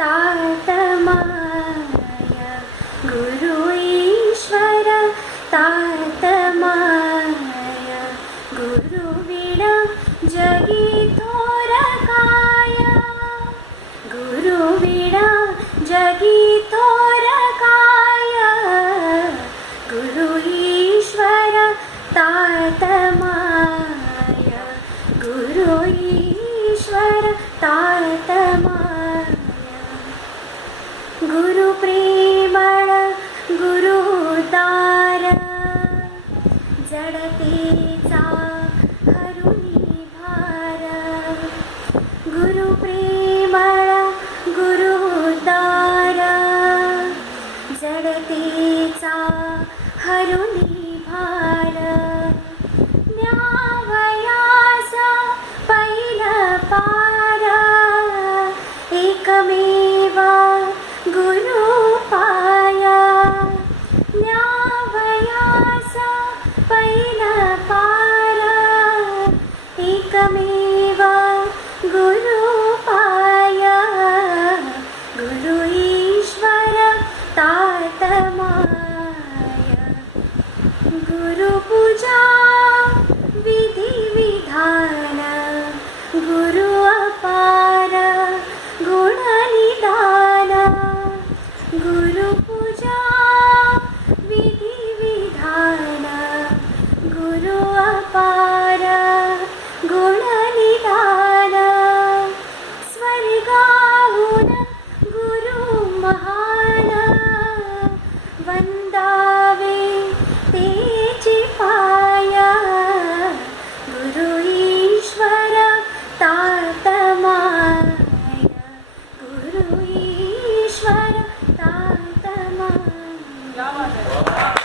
तात माया गुरु ईश्वर तात माया गुरु विना जगी थोर काया गुरु विना जगी थोर काया गुरु ईश्वर तात माया गुरु ईश्वर तात माया गुरु प्रेमळ गुरु उदार जडतेचा हरुनी भार गुरु प्रेमळ गुरु उदार जडतेचा हरुनी भार न्यावयाचा पहिला पार एकमेव गुरु पाया न्यावयाचा पहिला पार एकमेव गुरु पाया गुरु ईश्वर तात माया गुरु पूजा विधि विधान गुरु अपार गुण निदान गुरु पूजा विधि विधान गुरु अपार गुण निदान स्वर्गाहून गुरु महान वंदावे तेची पाया गुरु ईश्वर तात माया गुरु ईश्वर तात माया